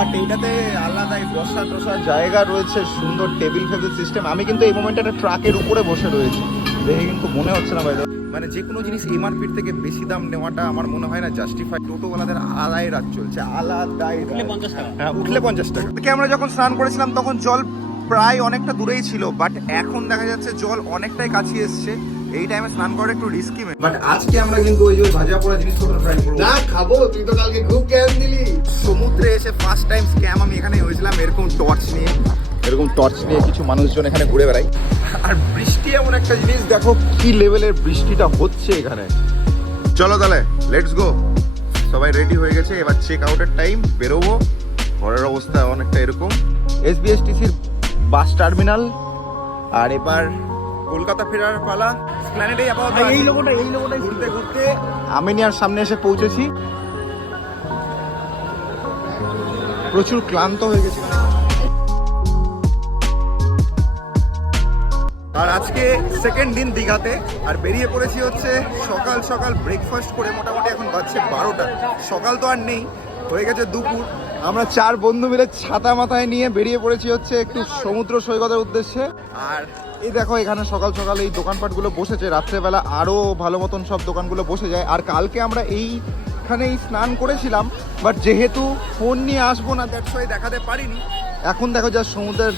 But এইটাতে আলাদাই বসার টসার জায়গা রয়েছে, সুন্দর টেবিল ফেবিল সিস্টেম। আমি কিন্তু এই মোমেন্টে একটা ট্রাকের উপরে বসে রয়েছি, দেখে কিন্তু মনে হচ্ছে না বাইরে মানে যে কোনো জিনিস এমআরপির থেকে বেশি দাম নেওয়াটা আমার মনে হয় না জাস্টিফাই। টোটোওয়ালাদের আলাদাই রাত চলছে, আলাদাই। হ্যাঁ, উঠলে 50 টাকা। আমরা যখন স্নান করেছিলাম তখন জল প্রায় অনেকটা দূরেই ছিল, বাট এখন দেখা যাচ্ছে জল অনেকটাই কাছে এসছে। এই টাইমে স্নান করা একটু রিস্কি, বাট আজকে আমরা কিন্তু ওই যে ভাজা পোড়া জিনিসপত্র ট্রাই করবো। না খাবো, তুই তো কালকে খুব জ্ঞান দিলি। সমুদ্রে এসে ফার্স্ট টাইম স্ক্যাম আমি এখানে হয়েছিলাম, এরকম টর্চ নিয়ে কিছু মানুষজন এখানে ঘুরে বেড়ায়। আর বৃষ্টি এমন একটা জিনিস, দেখো কি লেভেলের বৃষ্টিটা হচ্ছে এখানে। চলো তাহলে লেটস গো, সবাই রেডি হয়ে গেছে, এবার চেক আউটের টাইম, বেরোবো। ঘরের অবস্থা অনেকটা এরকম, এসবিএসটিসির বাস টার্মিনাল। আর এবার কলকাতা ফেরার পালা। প্ল্যানেটেই আপাতত এই লোকটাই ঘুরতে ঘুরতে আমিনিয়ার সামনে এসে পৌঁছেছি। প্রচুর ক্লান্ত হয়ে গেছি। আর আজকে সেকেন্ড দিন দীঘাতে, আর বেরিয়ে পড়েছি হচ্ছে সকাল সকাল ব্রেকফাস্ট করে। মোটামুটি এখন বাজছে 12টা। সকাল তো আর নেই, হয়ে গেছে দুপুর। আমরা 4 বন্ধু মিলে ছাতা মাথায় নিয়ে বেরিয়ে পড়েছি হচ্ছে একটু সমুদ্র সৈকতের উদ্দেশ্যে। আর এই দেখো এখানে সকাল সকাল এই দোকানপাটগুলো বসেছে, রাত্রেবেলা আরও ভালো মতন সব দোকানগুলো বসে যায়। আর কালকে আমরা এইখানেই স্নান করেছিলাম, বাট যেহেতু ফোন নিয়ে আসবো না, দ্যাটস ওয়াই দেখাতে পারিনি। এখন দেখো যা সমুদ্রের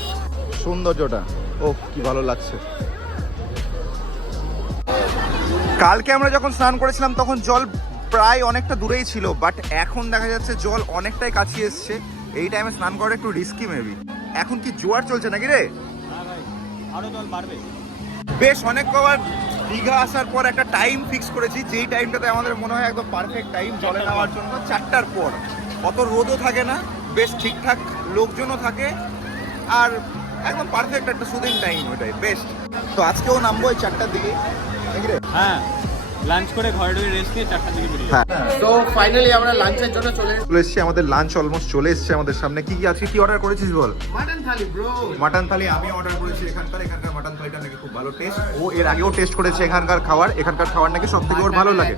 সৌন্দর্যটা, ও কি ভালো লাগছে। কালকে আমরা যখন স্নান করেছিলাম তখন জল প্রায় অনেকটা দূরেই ছিল, বাট এখন দেখা যাচ্ছে জল অনেকটাই কাছে এসছে। এই টাইমে স্নান করা একটু রিস্কি মেবি। এখন কি জোয়ার চলছে নাকি রে? আরো জল বাড়বে। বেশ অনেক কবার দীঘা আসার পর একটা টাইম ফিক্স করেছি, যেই টাইমটাতে আমাদের মনে হয় একদম পারফেক্ট টাইম জলে নামার জন্য, 4টার পর। অত রোদও থাকে না, বেশ ঠিকঠাক লোকজনও থাকে, আর একদম পারফেক্ট একটা সুদিন টাইম, ওইটাই বেস্ট। তো আজকেও নামবো ওই 4টার দিকে। হ্যাঁ, লাঞ্চ করে ঘরে ঢুকে রেস্ট নিয়ে 4টার দিকে বেরিয়ে হ্যাঁ, তো ফাইনালি আমরা লাঞ্চের জন্য চলে এসেছি। আমাদের লাঞ্চ অলমোস্ট চলে এসেছে আমাদের সামনে। কি কি আছে, কি অর্ডার করেছিস বল? মাটন থালি ব্রো। মাটন থালি আমি অর্ডার করেছি। এখানকার মাটন থালিটা নাকি খুব ভালো টেস্ট। ও এর আগেও টেস্ট করেছে এখানকার খাবার নাকি সব থেকে ওর ভালো লাগে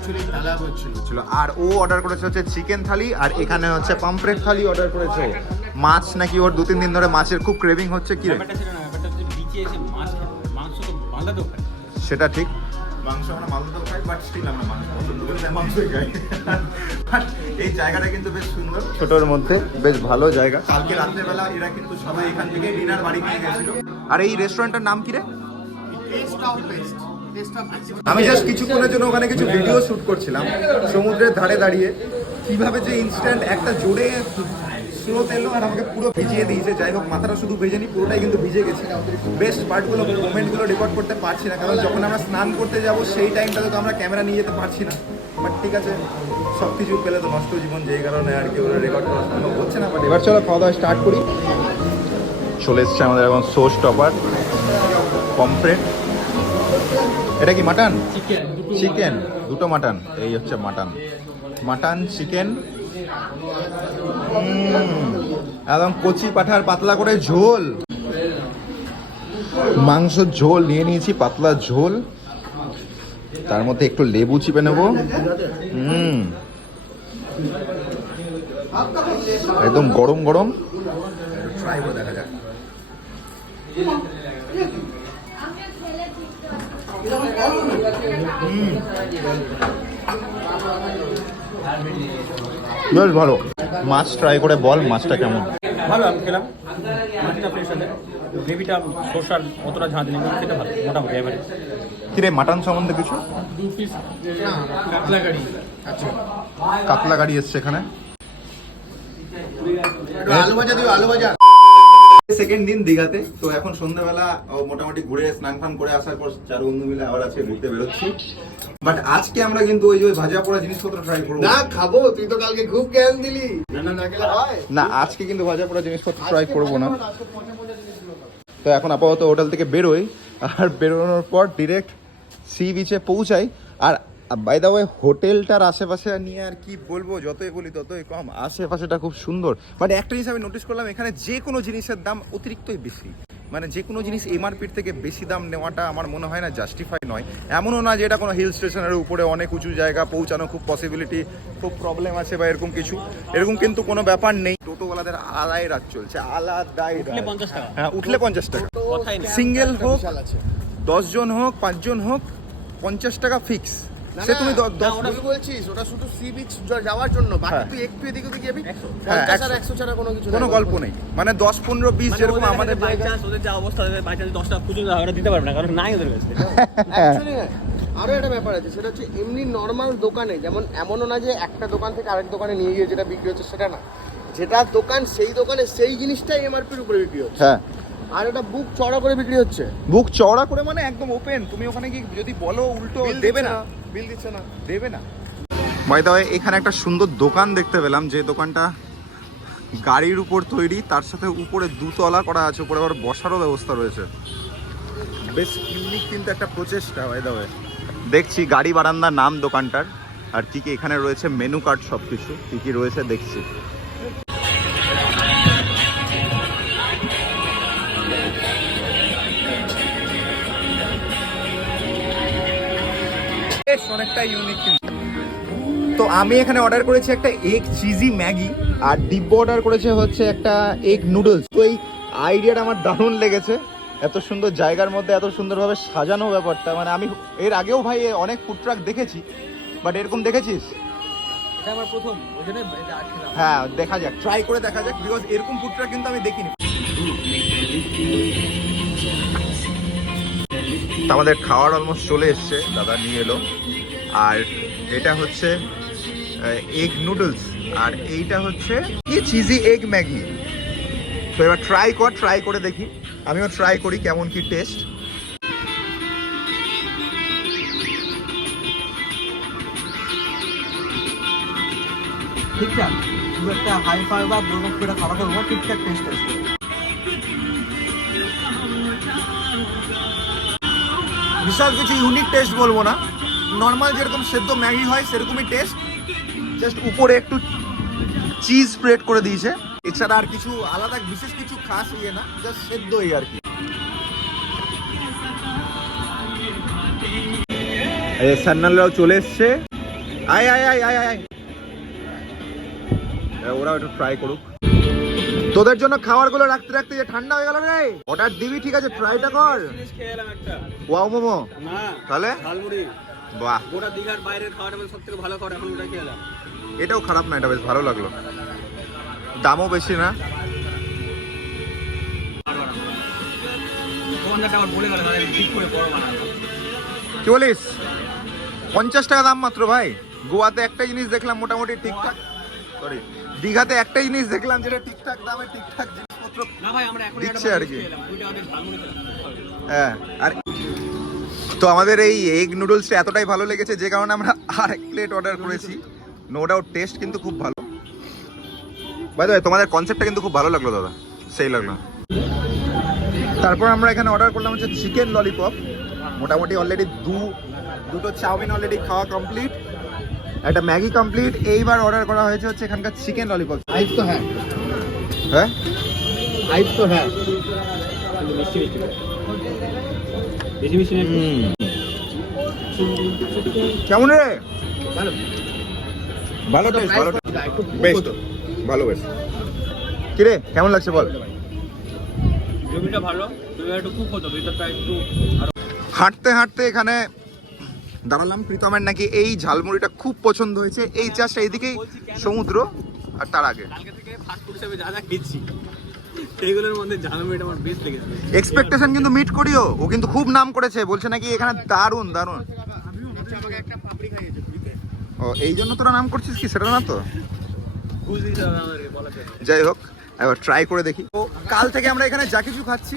ছিল। আর ও অর্ডার করেছে হচ্ছে চিকেন থালি, আর এখানে হচ্ছে পাম্পলেট থালি অর্ডার করেছে। মাছ নাকি ওর 2-3 দিন ধরে মাছের খুব ক্রেভিং হচ্ছে। কি রে? ব্যাপারটা ছিল না, ব্যাপারটা হচ্ছে বিচে এসে মাংস তো মালদাতেও খায়। সেটা ঠিক, মাংস আমরা মালদাতেও খাই, বাট স্টিল আমরা মাংস পছন্দ করি, তাই মাংসই খাই। এই জায়গাটা কিন্তু বেশ সুন্দর, ছোটোর মধ্যে বেশ ভালো জায়গা। কালকে রাত্রেবেলা এরা কিন্তু সবাই এখান থেকে ডিনার বাড়ি নিয়ে গেছিল। আর এই রেস্টুরেন্টের নাম কি রে? আমি জাস্ট কিছুক্ষণের জন্য ওখানে কিছু ভিডিও শুট করছিলাম সমুদ্রের ধারে দাঁড়িয়ে, কিভাবে যে ইনস্ট্যান্ট একটা জোরে স্রোত এলো আর আমাকে পুরো ভিজিয়ে দিয়েছে। যাই হোক, মাথাটা শুধু ভেজেনি, পুরোটাই কিন্তু ভিজে গেছে। বেস্ট পার্টগুলো, মোমেন্টগুলো রেকর্ড করতে পারছি না, কারণ যখন আমরা স্নান করতে যাব সেই টাইমটাতে তো আমরা ক্যামেরা নিয়ে যেতে পারছি না। বাট ঠিক আছে, সব কিছু পেলে তো নষ্ট জীবন, যেই কারণে আর কি ওরা রেকর্ড করা সম্ভব হচ্ছে না। বাট এবার চলো খাওয়া দাওয়া স্টার্ট করি। চলে এসছে আমাদের এখন সোস টপার, পমফ্রেট। এটা কি মাটন? চিকেন, দুটো মাটন। এই হচ্ছে মাটন চিকেন, একদম কচি পাঠার পাতলা করে ঝোল, মাংসের ঝোল নিয়ে নিয়েছি, পাতলা ঝোল। তার মধ্যে একটু লেবু চিপে নেবো। একদম গরম গরম। ট্রাই করে দেখা যাক। বেশ ভালো। মাছ ট্রাই করে বল, মাছটা কেমন? ভালো, আমি খেলাম, মাছটা ফ্রেশ আছে, গ্রেভিটা সরষার অতটা ঝাঁঝ নেই, খেতে ভালো মোটামুটি। এবারে কিরে মাটন সম্বন্ধে কিছু? 2 পিস কাতলা কারি। আচ্ছা, কাতলা গাড়ি এসছে এখানে। আলু ভাজা দিও, আলু ভাজা। সেকেন্ড দিন দীঘাতে, তো এখন সন্ধ্যাবেলা মোটামুটি ঘুরে স্নান ফান করে আসার পর 4 বন্ধু মিলে আবার আজকে ঘুরতে বেরোচ্ছি। বাট আজকে আমরা কিন্তু ওই যে ভাজা পোড়া জিনিসপত্র ট্রাই করবো। না খাবো, তুই তো কালকে খুব জ্ঞান দিলি। না খেলে হয় না, আজকে কিন্তু ভাজা পোড়া জিনিসপত্র ট্রাই করবো না। তো এখন আপাতত হোটেল থেকে বেরোই, আর বেরোনোর পর ডিরেক্ট সি বিচে পৌঁছাই। আর বাই দ্য ওয়ে, হোটেলটার আশেপাশে নিয়ে আর কি বলবো, যতই বলি ততই কম। আশেপাশেটা খুব সুন্দর, বাট একটা জিনিস আমি নোটিস করলাম, এখানে যে কোনো জিনিসের দাম অতিরিক্তই বেশি। মানে যে কোনো জিনিস এমআরপির থেকে বেশি দাম নেওয়াটা আমার মনে হয় না জাস্টিফাই নয়। এমনও না যে এটা কোনো হিল স্টেশনের উপরে অনেক উঁচু জায়গা, পৌঁছানো খুব পসিবিলিটি, খুব প্রবলেম আছে বা এরকম কিছু, এরকম কিন্তু কোনো ব্যাপার নেই। টোটোওয়ালাদের আলাদাই রাত চলছে, আলাদাই উঠলে 50 টাকা। হ্যাঁ, উঠলে 50 টাকা, কথাই নেই। সিঙ্গেল হোক, বিশাল আছে। 10 জন হোক, 5 জন হোক, 50 টাকা ফিক্স। না, সে না, তুমি না, ওটা তুই বলছিস ওটা শুধু সি বিচ যাওয়ার জন্য, বাকি হ্যাঁ। তুই একটু এদিক ওদিক যাবি 100 50 আর 100 100 ছাড়া কোনো কিছু কোনো নাই, গল্প নেই। মানে 10, 15, 20 যেরকম আমাদের বাই জায়গায়। চান্স ওদের যা অবস্থা, বাই চান্স 10 টাকা খুঁজে ওরা দিতে পারবে না, কারণ নাই ওদের কাছে। Actually না, আরো একটা ব্যাপার আছে, সেটা হচ্ছে এমনি নর্মাল দোকানে, যেমন এমনও না যে একটা দোকান থেকে আরেক দোকানে নিয়ে গিয়ে যেটা বিক্রি হচ্ছে সেটা না, যেটা দোকান সেই দোকানে সেই জিনিসটাই এমআরপির উপরে বিক্রি হচ্ছে, হ্যাঁ, আর এটা বুক চড়া করে বিক্রি হচ্ছে। বুক চওড়া করে মানে একদম ওপেন। তুমি ওখানে কি যদি বলো উল্টো দেবে না, বিল দিচ্ছে না। দেবে না। বাই দ্য ওয়ে, এখানে একটা সুন্দর দোকান দেখতে পেলাম, যে দোকানটা গাড়ির উপর তৈরি, তার সাথে উপরে 2 তলা করা আছে, উপরে আবার বসারও ব্যবস্থা রয়েছে। বেশ ইউনিক কিন্তু একটা প্রচেষ্টা। বাই দ্য ওয়ে, দেখছি গাড়ি বারান্দা নাম দোকানটার, আর কি কি এখানে রয়েছে, মেনু কার্ড সব কিছু কি কি রয়েছে দেখছি। অনেকটা ইউনিক কিন্তু। তো আমি এখানে অর্ডার করেছি একটা এগ চিজি ম্যাগি, আর দিব্য অর্ডার করেছে হচ্ছে একটা এগ নুডলস। তো এই আইডিয়াটা আমার দারুণ লেগেছে, এত সুন্দর জায়গার মধ্যে এত সুন্দরভাবে সাজানো ব্যাপারটা। মানে আমি এর আগেও ভাই অনেক ফুড ট্রাক দেখেছি, বাট এরকম দেখেছিস? এটা আমার প্রথম, ওইজন্য এটা আসলাম। হ্যাঁ, দেখা যাক, ট্রাই করে দেখা যাক, বিকজ এরকম ফুড ট্রাক কিন্তু আমি দেখিনি। তো আমাদের খাওয়ার অলমোস্ট চলে এসছে, দাদা নিয়ে এলো। আর এটা হচ্ছে এগ নুডলস, আর এইটা হচ্ছে কি চিজি এগ ম্যাগি। তো এবার ট্রাই করে দেখি, আমিও ট্রাই করি কেমন কি টেস্ট। ঠিকঠাক, খুব একটা হাই ফাই বা বড় করে খাওয়া খাবো, ঠিকঠাক টেস্ট আছে। বিশাল কিছু ইউনিক টেস্ট বলবো না, নর্মাল যেরকম সেদ্ধ ম্যাগি হয় সেরকমই টেস্ট, জাস্ট উপরে একটু চিজ স্প্রেড করে দিয়েছে, এছাড়া আর কিছু আলাদা বিশেষ কিছু খাস ইয়ে না, জাস্ট সেদ্ধই আর কি। এই সান্নালরাও চলে এসছে, আয় আয় আয় আয় আয়, ওরাও একটু ট্রাই করুক। তোদের জন্য খাবারগুলো রাখতে রাখতে যে ঠান্ডা হয়ে গেল রে, অর্ডার দিবি, ঠিক আছে, ট্রাইটা কর। খেলাম একটা, ওয়াও মোমো, না তাহলে ঝালমুড়ি, বাহ, গোটা দীঘার বাইরের খাওয়াটা সব থেকে ভালো খাবার, এখন ওটা খেলাম। এটাও খারাপ না, এটা বেশ ভালো লাগলো, দামও বেশি না। দোকানদারটা আবার বলে গেল তাদের ঠিক করে বড় বানানো। কি বলিস? 50 টাকা দাম মাত্র ভাই। গোয়াতে একটা জিনিস দেখলাম মোটামুটি ঠিকঠাক, সরি দীঘাতে একটা জিনিস দেখলাম যেটা ঠিকঠাক দামে ঠিকঠাক জিনিসপত্র না ভাই, আমরা এখন দিচ্ছে আর কি। খেলাম, ওইটা আমাদের ঝালমুড়ি খেলাম। হ্যাঁ, আর তো আমাদের এই এগ নুডলসটা এতটাই ভালো লেগেছে যে কারণে আমরা আরেক প্লেট অর্ডার করেছি। নো ডাউট টেস্ট কিন্তু খুব ভালো। বাই দ্য ওয়ে, তোমাদের কনসেপ্টটা কিন্তু খুব ভালো লাগলো দাদা, সেই লাগলো। তারপর আমরা এখানে অর্ডার করলাম হচ্ছে চিকেন ললিপপ। মোটামুটি অলরেডি দুটো চাউমিন অলরেডি খাওয়া কমপ্লিট, একটা ম্যাগি কমপ্লিট। এইবার অর্ডার করা হয়েছে হচ্ছে এখানকার চিকেন ললিপপ। হাইপ তো হ্যাঁ, হ্যাঁ, হাইপ তো হ্যাঁ। কিন্তু মিষ্টি মিষ্টি বেশি মিষ্টি নেই। কেমন রে? ভালো, ভালো টেস্ট, ভালো একটু বেশ, ভালো বেশ। কিরে কেমন লাগছে বল? জমিটা ভালো, জমিটা একটু কুক হতো, ভিতরটা একটু আরো। হাঁটতে হাঁটতে এখানে দাঁড়ালাম, প্রীতমের নাকি এই ঝালমুড়িটা খুব পছন্দ হয়েছে। এই জাস্ট এইদিকেই সমুদ্র, আর তার আগে কালকে থেকে ফাস্ট ফুড হিসেবে যা যা খেয়েছি সেইগুলোর মধ্যে ঝালমুড়িটা আমার বেস্ট লেগেছে। এক্সপেকটেশন কিন্তু মিট করিও, ও কিন্তু খুব নাম করেছে, বলছে নাকি এখানে দারুণ দারুণ। আমাকে একটা পাপড়ি খাইয়েছে ফ্রিতে। ও, এই জন্য তোরা নাম করছিস কি সেটা না তো? ঘুষ দিতে হবে আমাদেরকে, বলা যায়। যাই হোক, এবার ট্রাই করে দেখি। তো কাল থেকে আমরা এখানে যা কিছু খাচ্ছি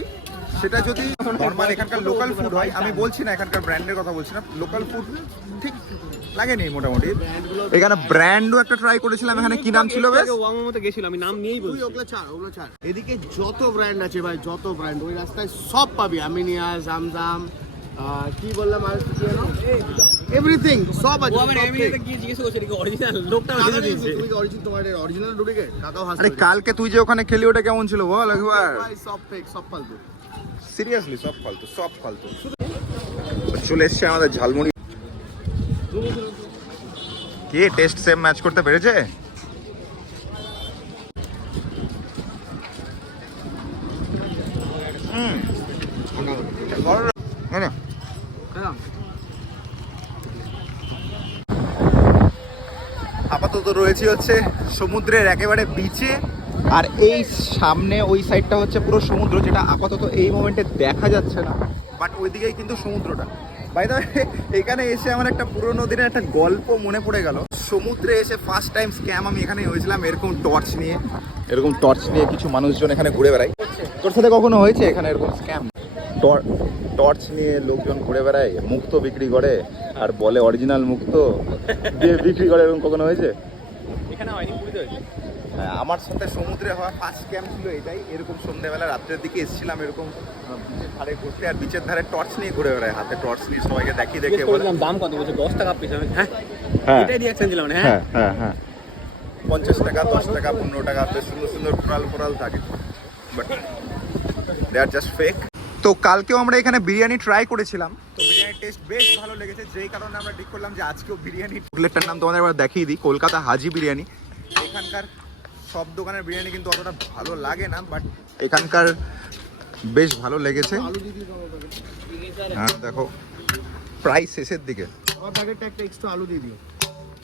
সেটা যদি নর্মাল এখানকার লোকাল ফুড হয়, আমি বলছি না এখানকার ব্র্যান্ডের কথা বলছি না, লোকাল ফুড ঠিক লাগেনি মোটামুটি। এখানে ব্র্যান্ডও একটা ট্রাই করেছিলাম, এখানে কি নাম ছিল বেশ? ওয়ামের মতো গেছিলাম, আমি নাম নিয়েই তুই বলছি। ওগুলো ছাড়, ওগুলো ছাড়। এদিকে যত ব্র্যান্ড আছে ভাই, যত ব্র্যান্ড ওই রাস্তায় সব পাবি। আমিনিয়া, জামজাম, কি বললাম আর কি যেন, এভরিথিং সব আছে। ও আমার এমনিতে গিয়ে জিজ্ঞেস করছে এটা অরিজিনাল, লোকটা বুঝে দিয়েছে। তুমি অরিজিনাল, তোমার অরিজিনাল ডুপ্লিকেট? কাকাও হাসছে। আরে কালকে তুই যে ওখানে খেলি ওটা কেমন ছিল বল একবার? ভাই সব ফেক, সব ফালতু। সিরিয়াসলি সব ফালতু সব ফালতু। চলে এসছে আমাদের ঝালমুড়ি। কি টেস্ট সেম ম্যাচ করতে পেরেছে? আপাতত রয়েছে হচ্ছে সমুদ্রের একেবারে বিচে, আর এই সামনে ওই সাইডটা হচ্ছে পুরো সমুদ্র, যেটা আপাতত এই মোমেন্টে দেখা যাচ্ছে না, বাট ওইদিকেই কিন্তু সমুদ্রটা। বাই দ্য ওয়ে, এখানে এসে আমার একটা পুরোনো দিনের একটা গল্প মনে পড়ে গেল। সমুদ্রে এসে ফার্স্ট টাইম স্ক্যাম আমি এখানে হয়েছিলাম এরকম টর্চ নিয়ে কিছু মানুষজন এখানে ঘুরে বেড়ায়। তোর সাথে কখনো হয়েছে এখানে এরকম স্ক্যাম? টর্চ নিয়ে লোকজন ঘুরে বেড়ায়, মুক্তো বিক্রি করে আর বলে অরিজিনাল মুক্তো দিয়ে বিক্রি করে, এরকম কখনো হয়েছে? এখানে হয়নি, পুরীতে হয়েছে। হ্যাঁ, আমার সাথে সমুদ্রে হওয়া ফার্স্ট ক্যাম্প ছিল এটাই। এরকম সন্ধ্যেবেলা রাত্রের দিকে এসেছিলাম এরকম বিচের ধারে ঘুরতে, আর বিচের ধারে টর্চ নিয়ে ঘুরে বেড়ায়, হাতে টর্চ নিয়ে সবাইকে দেখিয়ে দেখে বলে দাম কত বলছে? 10 টাকা পিস। হ্যাঁ এটাই রিঅ্যাকশন দিলাম। হ্যাঁ হ্যাঁ হ্যাঁ 50 টাকা, 10 টাকা, 15 টাকা, বেশ সুন্দর সুন্দর কোরাল থাকে, but they are just fake. তো কালকেও আমরা এখানে বিরিয়ানি ট্রাই করেছিলাম, তো বিরিয়ানির টেস্ট বেশ ভালো লেগেছে, যেই কারণে আমরা ঠিক করলাম যে আজকেও বিরিয়ানি। প্লেটটার নাম তোমাদের এবার দেখিয়ে দিই, কলকাতা হাজি বিরিয়ানি। এখানকার সব দোকানের বিরিয়ানি কিন্তু অতটা ভালো লাগে না, বাট এখানকার বেশ ভালো লেগেছে। হ্যাঁ দেখো প্রায় শেষের দিকে। আলু দিয়ে দিও।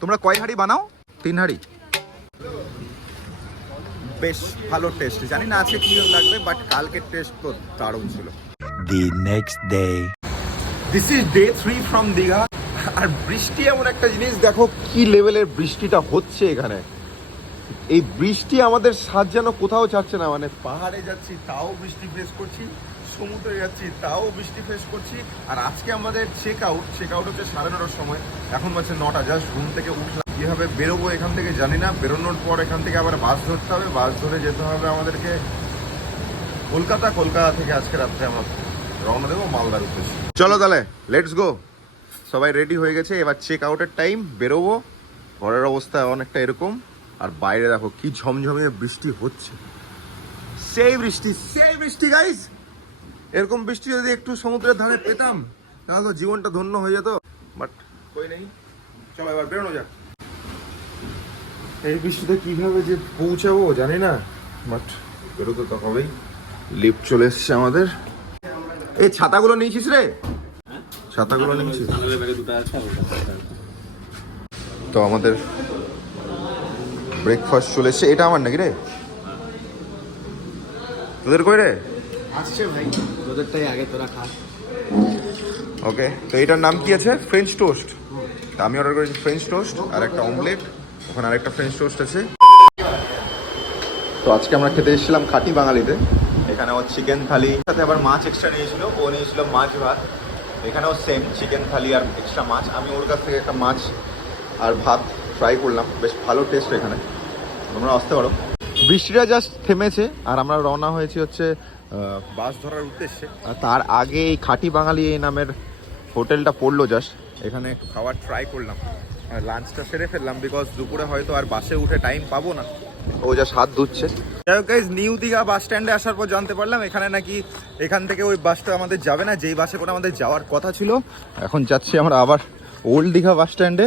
তোমরা কয় হাঁড়ি বানাও? 3 হাঁড়ি। বেশ ভালো টেস্ট, জানি না আজকে কি লাগবে, বাট কালকের টেস্ট তো দারুণ ছিল। The next day. This is day 3 from Digha. আর বৃষ্টি এমন একটা জিনিস, দেখো কি লেভেলের বৃষ্টিটা হচ্ছে এখানে। এই বৃষ্টি আমাদের সাথ যেন কোথাও ছাড়ছে না, মানে পাহাড়ে যাচ্ছি তাও বৃষ্টি ফেস করছি, সমুদ্রে যাচ্ছি তাও বৃষ্টি ফেস করছি। আর আজকে আমাদের চেক আউট হচ্ছে 9:30টার সময়, এখন বাজছে 9টা, জাস্ট ঘুম থেকে উঠলাম। কীভাবে বেরোবো এখান থেকে জানি না, বেরোনোর পর এখান থেকে আবার বাস ধরতে হবে, বাস ধরে যেতে হবে আমাদেরকে কলকাতা থেকে আজকে রাত্রে আমরা রওনা দেবো মালদার উদ্দেশ্যে। চলো তাহলে লেটস গো। সবাই রেডি হয়ে গেছে, এবার চেক আউটের টাইম, বেরোবো। ঘরের অবস্থা অনেকটা এরকম, আর বাইরে দেখো কি ঝমঝমিয়ে বৃষ্টি হচ্ছে, সেই বৃষ্টি গাইস। এরকম বৃষ্টি যদি একটু সমুদ্রের ধারে পেতাম তাহলে তো জীবনটা ধন্য হয়ে যেত, বাট কই নেই। চলো এবার বেরোনো যাক। এই বৃষ্টিতে কিভাবে যে পৌঁছাবো জানি না, বাট বেরোতে তো হবেই। লিফট চলে এসছে আমাদের। এই ছাতাগুলো নিয়েছিস রে? ছাতাগুলো নিয়েছিস? তো আমাদের ব্রেকফাস্ট চলে এসছে। এটা আমার নাকি রে? তোদের কই রে? আসছে ভাই, তোদেরটাই আগে, তোরা খা। ওকে, তো এটার নাম কি আছে? French toast. আমি অর্ডার করেছি ফ্রেঞ্চ টোস্ট আর একটা অমলেট, ওখানে আরেকটা ফ্রেঞ্চ টোস্ট আছে। তো আজকে আমরা খেতে এসেছিলাম খাঁটি বাঙালিতে। এখানে ও চিকেন থালি, সাথে আবার মাছ এক্সট্রা নিয়েছিল, ও নিয়েছিল মাছ ভাত। এখানেও সেম চিকেন থালি আর এক্সট্রা মাছ। আমি ওর কাছ থেকে একটা মাছ আর ভাত ট্রাই করলাম, বেশ ভালো টেস্ট এখানে, তোমরা আসতে পারো। বৃষ্টিটা জাস্ট থেমেছে আর আমরা রওনা হয়েছি হচ্ছে বাস ধরার উদ্দেশ্যে। আর তার আগে এই খাঁটি বাঙালি এই নামের হোটেলটা পড়লো জাস্ট, এখানে একটু খাবার ট্রাই করলাম। আর লাঞ্চটা সেরে ফেললাম, বিকজ দুপুরে হয়তো আর বাসে উঠে টাইম পাবো না। ও জাস্ট হাত ধুচ্ছে। যাই হোক গাইজ, নিউ দীঘা বাস স্ট্যান্ডে আসার পর জানতে পারলাম এখানে নাকি এখান থেকে ওই বাসটা আমাদের যাবে না, যেই বাসে করে আমাদের যাওয়ার কথা ছিল। এখন যাচ্ছি আমরা আবার ওল্ড দীঘা বাস স্ট্যান্ডে।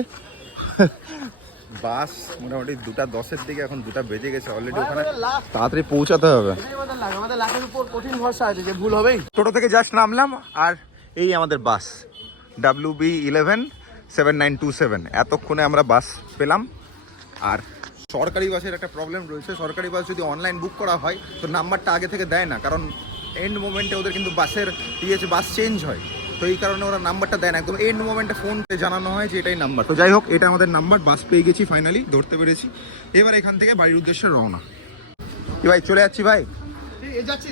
বাস মোটামুটি 2:10-এর দিকে, এখন 2টা বেজে গেছে অলরেডি। ওখানে তাড়াতাড়ি পৌঁছাতে হবে। আমাদের লাখের উপর কঠিন ভরসা আছে যে ভুল হবেই। টোটো থেকে জাস্ট নামলাম আর এই আমাদের বাস WB117927। এতক্ষণে আমরা বাস পেলাম। আর সরকারি বাসের একটা প্রবলেম রয়েছে, সরকারি বাস যদি অনলাইন বুক করা হয় তো নাম্বারটা আগে থেকে দেয় না, কারণ এন্ড মোমেন্টে ওদের কিন্তু বাসের বাস চেঞ্জ হয়, তো এই কারণে ওরা নাম্বারটা দেয় না, একদম এন্ড মোমেন্টে ফোন জানানো হয় যে এটাই নাম্বার। তো যাই হোক, এটা আমাদের নাম্বার, বাস পেয়ে গেছি, ফাইনালি ধরতে পেরেছি। এবার এখান থেকে বাড়ির উদ্দেশ্যে রওনা। কি ভাই, চলে যাচ্ছি ভাই, যাচ্ছি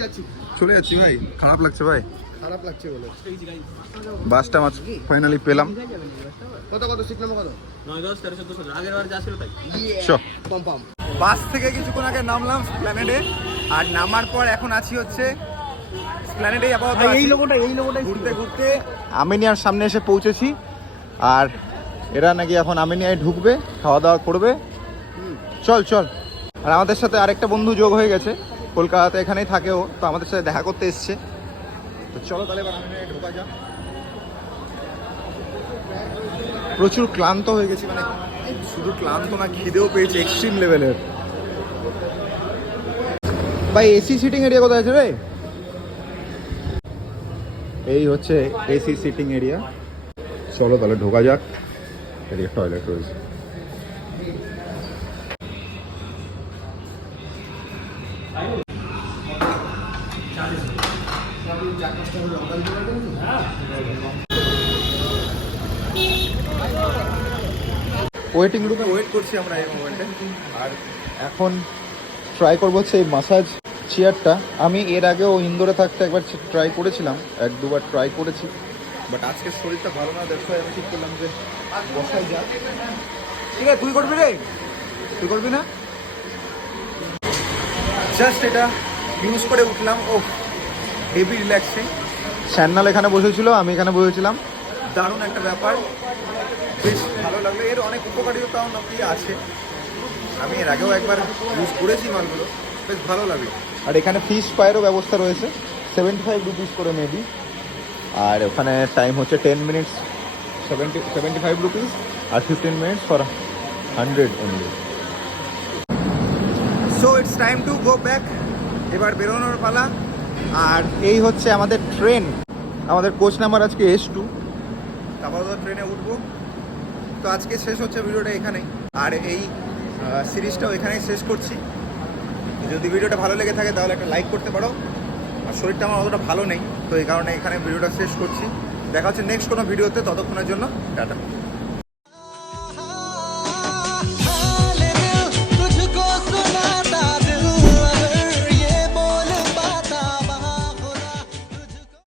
চলে যাচ্ছি ভাই। খারাপ লাগছে ভাই, খারাপ লাগছে বলে। বাসটা মাছ ফাইনালি পেলাম। কত সিট নাম্বার কত? 9-10 13-14 আগের বার যা ছিল তাই। পাম। বাস থেকে কিছুক্ষণ আগে নামলাম স্প্ল্যানেডে, আর নামার পর এখন আছি হচ্ছে স্প্ল্যানেডে। আপাতত এই লোগোটা ঘুরতে ঘুরতে আমিনিয়ার সামনে এসে পৌঁছেছি। আর এরা নাকি এখন আমিনিয়ায় ঢুকবে, খাওয়া দাওয়া করবে। চল। আর আমাদের সাথে আরেকটা বন্ধু যোগ হয়ে গেছে, কলকাতাতে এখানেই থাকে ও, তো আমাদের সাথে দেখা করতে এসছে। তো চলো তাহলে এবার আমি ঢোকা যাক। প্রচুর ক্লান্ত হয়ে গেছি, মানে শুধু ক্লান্ত না, খিদেও পেয়েছে এক্সট্রিম লেভেলের। ভাই এসি সিটিং এরিয়া কোথায় আছে রে? এই হচ্ছে এসি সিটিং এরিয়া। চলো তাহলে ঢোকা যাক। এদিকে টয়লেট রয়েছে। ওয়েটিং রুমে ওয়েট করছি আমরা এই মোমেন্টে। আর এখন ট্রাই করবো হচ্ছে এই মাসাজ চেয়ারটা। আমি এর আগেও ইন্দোরে থাকতে একবার ট্রাই করেছিলাম, 1-2বার ট্রাই করেছি, বাট আজকে শরীরটা ভালো না, দেখো আমি ঠিক করলাম যে বসাই যাক। ঠিক আছে, তুই করবি রে? তুই করবি না? জাস্ট এটা ইউজ করে উঠলাম, ও হেভি রিল্যাক্সিং। স্যান্নাল এখানে বসেছিল, আমি এখানে বসেছিলাম, দারুণ একটা ব্যাপার, বেশ ভালো লাগলো। এর অনেক উপকারিতাও নাকি আছে, আমি এর আগেও একবার ইউজ করেছি মালগুলো, বেশ ভালো লাগে। আর এখানে ফিশ ফ্রাইয়েরও ব্যবস্থা রয়েছে, 75 রুপিস করে মেবি। আর ওখানে টাইম হচ্ছে 10 মিনিটস, 75 রুপিস, আর 15 minutes for 100 only. So it's time to go back, এবার বেরোনোর পালা। আর এই হচ্ছে আমাদের ট্রেন, আমাদের কোচ নাম্বার আজকে S2, তারপর ট্রেনে উঠবো। তো আজকে শেষ হচ্ছে ভিডিওটা এখানেই, আর এই সিরিজটাও এখানেই শেষ করছি। যদি ভিডিওটা ভালো লেগে থাকে তাহলে একটা লাইক করতে পারো। আর শরীরটা আমার অতটা ভালো নেই, তো এই কারণে এখানে ভিডিওটা শেষ করছি। দেখা হচ্ছে নেক্সট কোনো ভিডিওতে, ততক্ষণের জন্য টাটা।